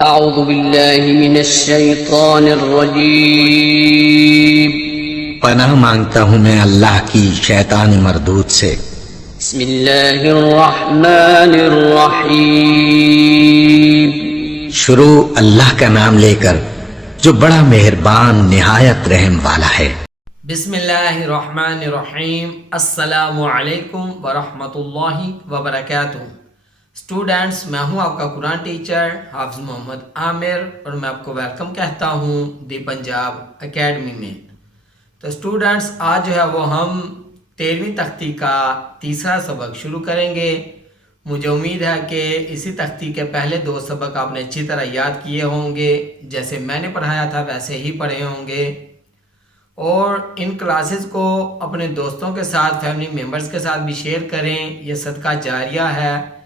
अऊज़ु बिल्लाहि मिनश शैतानिर रजीम। पनाह मांगता हूँ मैं अल्लाह की शैतान मरदूद से। बिस्मिल्लाहिर रहमानिर रहीम। शुरू अल्लाह का नाम लेकर जो बड़ा मेहरबान निहायत रहम वाला है। बिस्मिल्लाहिर्रहमानिर्रहीम। अस्सलामु अलैकुम वरहमतुल्लाहि वबरकातुहू। स्टूडेंट्स, मैं हूं आपका कुरान टीचर हाफिज मोहम्मद आमिर और मैं आपको वेलकम कहता हूं दी पंजाब एकेडमी में। तो स्टूडेंट्स, आज जो है वो हम 13वीं तख्ती का तीसरा सबक शुरू करेंगे। मुझे उम्मीद है कि इसी तख्ती के पहले 2 सबक आपने अच्छी तरह याद किए होंगे, जैसे मैंने पढ़ाया था वैसे ही पढ़े होंगे। और इन क्लासेस को अपने दोस्तों के साथ, फैमिली मेम्बर्स के साथ भी शेयर करें। ये सदका जारिया है।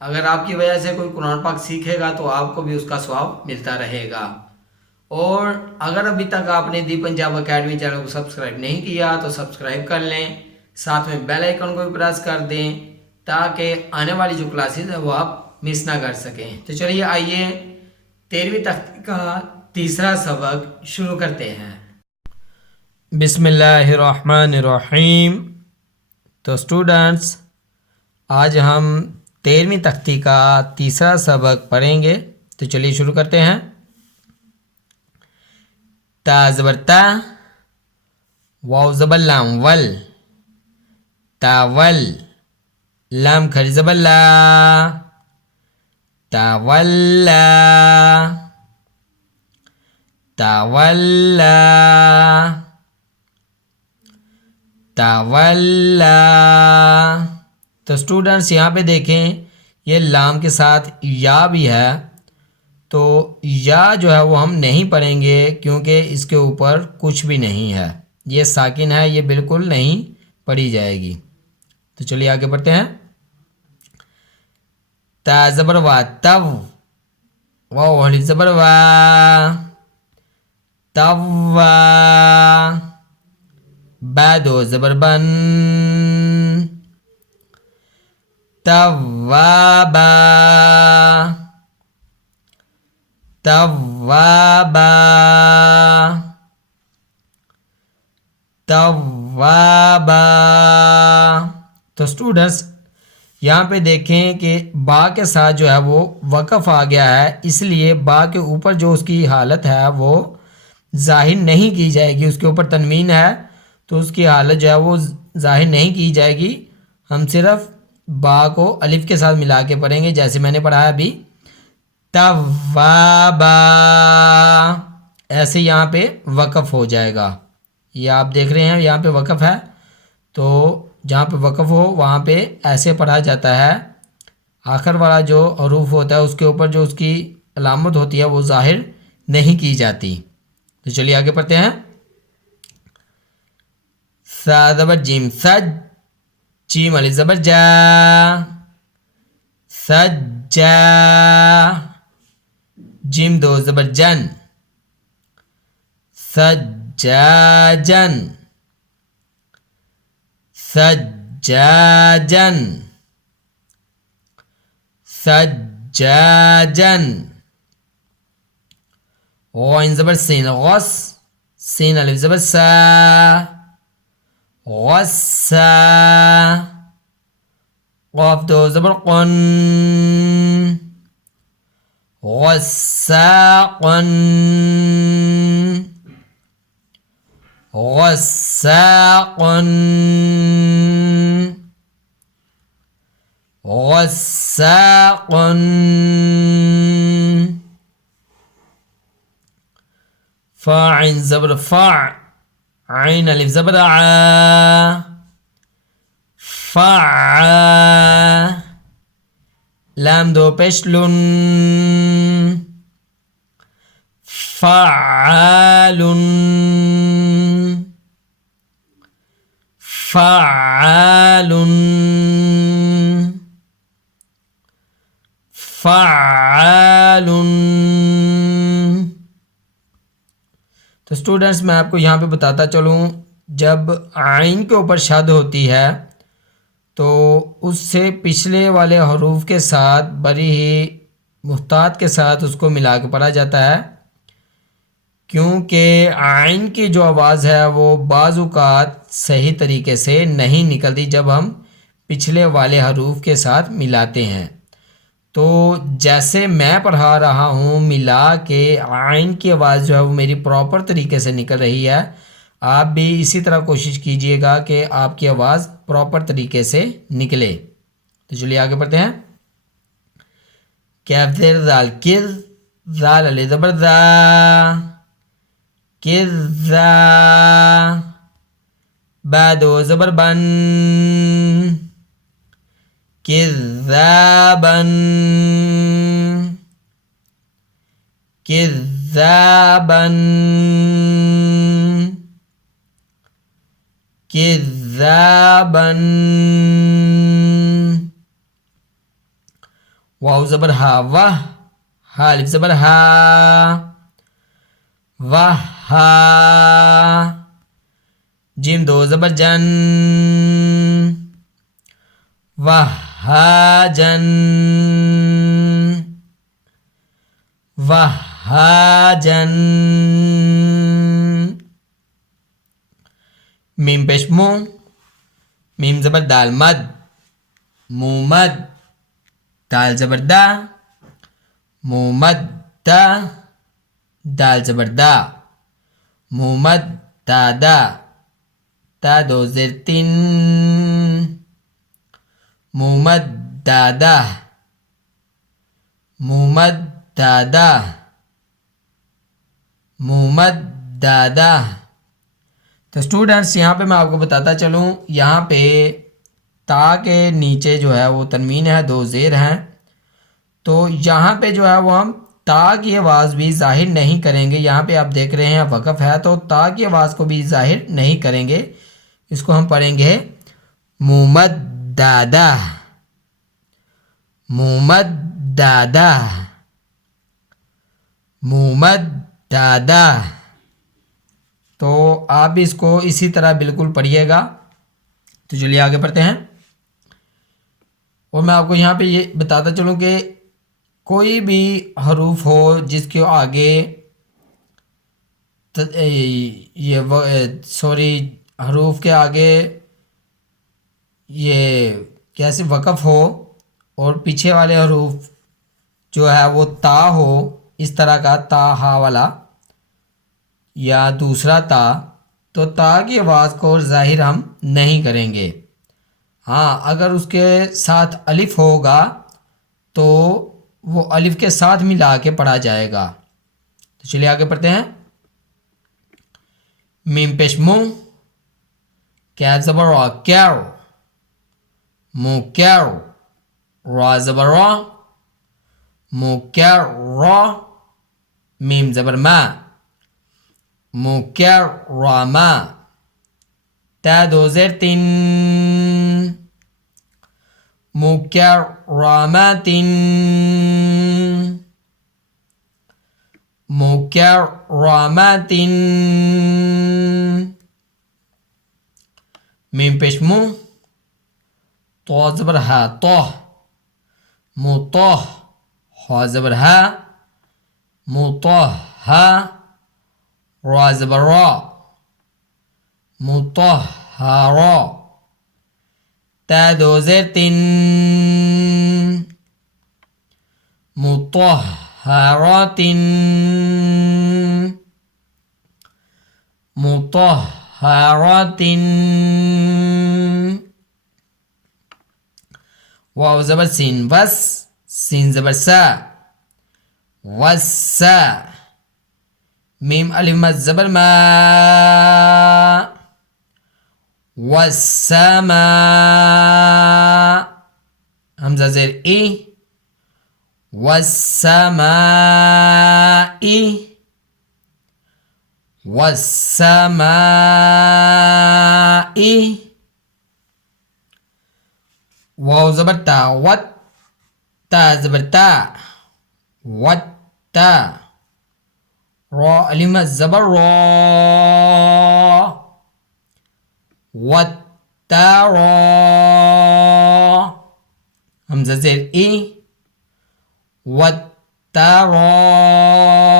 अगर आपकी वजह से कोई कुरान पाक सीखेगा तो आपको भी उसका सवाब मिलता रहेगा। और अगर अभी तक आपने दी पंजाब एकेडमी चैनल को सब्सक्राइब नहीं किया तो सब्सक्राइब कर लें, साथ में बेल आइकन को भी प्रेस कर दें ताकि आने वाली जो क्लासेस है वो आप मिस ना कर सकें। तो चलिए आइए 13वीं तख्ती का तीसरा सबक शुरू करते हैं। बिस्मिल्लाहिर्रहमानिर्रहीम। तो स्टूडेंट्स, आज हम 13वीं तख्ती का तीसरा सबक पढ़ेंगे। तो चलिए शुरू करते हैं। ता ज़बर ता, वाव ज़बर लाम वल, तावल, लाम खरी ज़बर ला, तावल्ला, तावल्ला, तावल्ला। तो स्टूडेंट्स, यहाँ पे देखें ये लाम के साथ या भी है, तो या जो है वो हम नहीं पढ़ेंगे क्योंकि इसके ऊपर कुछ भी नहीं है। ये साकिन है, ये बिल्कुल नहीं पढ़ी जाएगी। तो चलिए आगे बढ़ते हैं। ता ज़बर वा तव, वाव हलिफ ज़बर वा, तव्वा, बादो ज़बर बन, तव्वाबा, तव्वाबा, तव्वाबा। तो स्टूडेंट्स, यहाँ पे देखें कि बा के साथ जो है वो वक़फ़ आ गया है, इसलिए बा के ऊपर जो उसकी हालत है वो ज़ाहिर नहीं की जाएगी। उसके ऊपर तनवीन है तो उसकी हालत जो है वो ज़ाहिर नहीं की जाएगी। हम सिर्फ बा को अलिफ के साथ मिला के पढ़ेंगे, जैसे मैंने पढ़ाया अभी, तव्वाबा। ऐसे यहाँ पे वक़फ़ हो जाएगा। ये आप देख रहे हैं यहाँ पे वक़फ़ है, तो जहाँ पे वक़फ़ हो वहाँ पे ऐसे पढ़ा जाता है। आखिर वाला जो हरूफ होता है उसके ऊपर जो उसकी अलामत होती है वो ज़ाहिर नहीं की जाती। तो चलिए आगे पढ़ते हैं। सा ज़बर जीम सज, जीम अलिफ ज़बर जा, सज्जा, जिम दो ज़बर जन, सज्जाजन, सज्जाजन, सज्जाजन। गौन ज़बर सीन गौस, सीन अलिफ ज़बर सा, गौसा, क़ाफ दो ज़बर क़ुन, गस्साक़ुन, गस्साक़ुन, गस्साक़ुन। फ़ाइन ज़बर फ़ा, आइन अलिफ ज़बर आ, फ़ा, लाम दो पेश लुन, फ़ालुन, फ़ालुन, फ़ालुन। तो स्टूडेंट्स, मैं आपको यहाँ पे बताता चलूँ, जब आइन के ऊपर शद होती है तो उससे पिछले वाले हरूफ के साथ बड़ी ही मुहतात के साथ उसको मिला के पढ़ा जाता है, क्योंकि आइन की जो आवाज़ है वो बाज़-औक़ात सही तरीके से नहीं निकलती जब हम पिछले वाले हरूफ के साथ मिलाते हैं। तो जैसे मैं पढ़ा रहा हूँ मिला के आइन की आवाज़ जो है वो मेरी प्रॉपर तरीके से निकल रही है, आप भी इसी तरह कोशिश कीजिएगा कि आपकी आवाज़ प्रॉपर तरीके से निकले। तो चलिए आगे बढ़ते हैं। कैफ ज़ेर ज़ाल किज़, ज़ाल अली ज़बर ज़ा, किज़्ज़ा, बा दो ज़बर बन, किज़्ज़ाबन, किज़्ज़ाबन, किज़्ज़ाबन, वाव ज़बर हा वाह, हा अलिफ ज़बर हा, वहा, जिम दो ज़बर जन, वहाजन, वहाजन, मीम पेश मू, मीम ज़बर दाल मद, मुमद, दाल ज़बर दा, मुमद्दा, दाल ज़बर दा, मुमद्दादा, ता दो ज़ेर तीन, मुमद्दादा, मुमद्दादा, मुमद्दादा। तो स्टूडेंट्स यहाँ पे मैं आपको बताता चलूँ, यहाँ पे ता के नीचे जो है वो तनवीन है, दो ज़ेर हैं, तो यहाँ पे जो है वो हम ता की आवाज़ भी ज़ाहिर नहीं करेंगे। यहाँ पे आप देख रहे हैं वक़फ़ है, तो ता की आवाज़ को भी ज़ाहिर नहीं करेंगे, इसको हम पढ़ेंगे मुमद्दादा, मुमद्दादा, मुमद्दादा। तो आप भी इसको इसी तरह बिल्कुल पढ़िएगा। तो चलिए आगे पढ़ते हैं। और मैं आपको यहाँ पे ये बताता चलूँ कि कोई भी हरूफ हो जिसके आगे हरूफ के आगे ये कैसे वक़फ़ हो और पीछे वाले हरूफ जो है वो ता हो, इस तरह का ता हा वाला या दूसरा ता, तो ता की आवाज़ को ज़ाहिर हम नहीं करेंगे। हाँ, अगर उसके साथ अलिफ होगा तो वो अलिफ के साथ मिला के पढ़ा जाएगा। तो चलिए आगे पढ़ते हैं। मीम पेश मु, कैफ ज़बर रा कैर, मु कैर, रा ज़बर रा, मु कैर रा, मीम ज़बर मा, मु कैर रा मा, ता दो ज़ेर तीन, मुकर्रमातिन, मुकर्रमातिन, मीम पेश मु, तो ज़बर हा तोह, मुतोह, हा ज़बर हा, मुतोहा, रा ज़बर रा, मुतोहारा, ता दो ज़ेर तीन, मुतोहरातिन, मुतोहरातिन, वाव ज़बर सीन वस, सीन ज़बर सा, वस्सा, मीम अलिफ मद ज़बर मा, वस्समा, हमज़ा ज़ेर ई, वस्समाई, वस्समाई, वाव ज़बर ता वत, ता ज़बर ता, वत्ता, रा अलिफ मद ज़बर रा, वत्तारा, हमज़ा ज़ेर ई, वत्तारा, तराई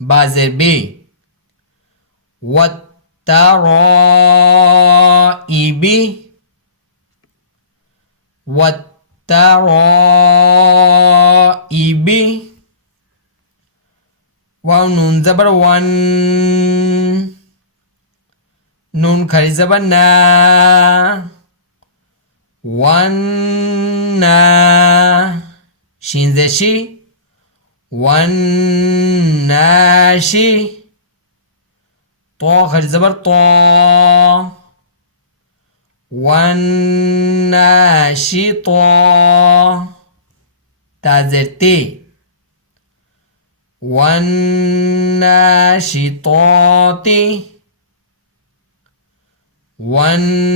बाज़ेर बे वत्तराइबी वत्तराइबी वाव नून ज़बर वन नून खरी ज़बर ना वन्ना शीन ज़ेशी वन्नाशी तो खरी ज़बर तो वन्नाशितो ताज़ेर ती वन्नाशितोती वन्नाशितोती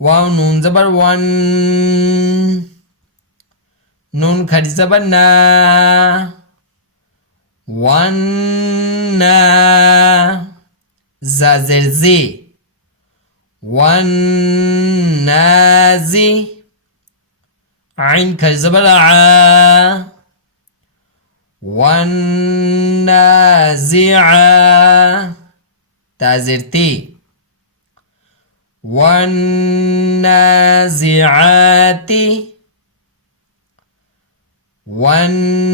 वाव नून ज़बर वन नून खरी ज़बर ना वन्ना ज़ाज़ेर ज़ी वन्नाज़ी आइन खरी ज़बर आ वन्नाज़िआ ताज़ेर ती वन्नाज़िआती वन्नाज़िआती।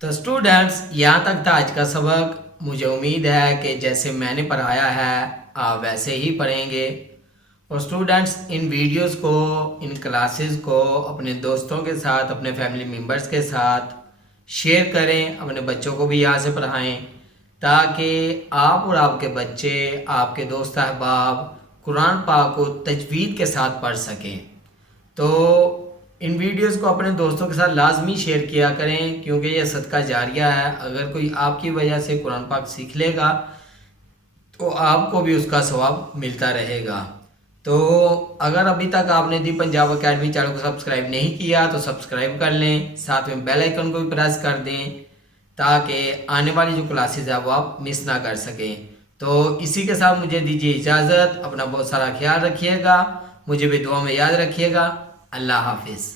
तो स्टूडेंट्स, यहाँ तक था आज का सबक। मुझे उम्मीद है कि जैसे मैंने पढ़ाया है आप वैसे ही पढ़ेंगे। और स्टूडेंट्स, इन वीडियोस को, इन क्लासेस को अपने दोस्तों के साथ, अपने फैमिली मेम्बर्स के साथ शेयर करें, अपने बच्चों को भी यहाँ से पढ़ाएं ताकि आप और आपके बच्चे, आपके दोस्त अहबाब कुरान पाक को तजवीद के साथ पढ़ सकें। तो इन वीडियोस को अपने दोस्तों के साथ लाजमी शेयर किया करें, क्योंकि यह सदका जारिया है। अगर कोई आपकी वजह से कुरान पाक सीख लेगा तो आपको भी उसका सवाब मिलता रहेगा। तो अगर अभी तक आपने दी पंजाब अकेडमी चैनल को सब्सक्राइब नहीं किया तो सब्सक्राइब कर लें, साथ में बेल आइकन को भी प्रेस कर दें ताकि आने वाली जो क्लासेज है वो आप मिस ना कर सकें। तो इसी के साथ मुझे दीजिए इजाज़त। अपना बहुत सारा ख्याल रखिएगा, मुझे भी दुआ में याद रखिएगा। अल्लाह हाफिज़।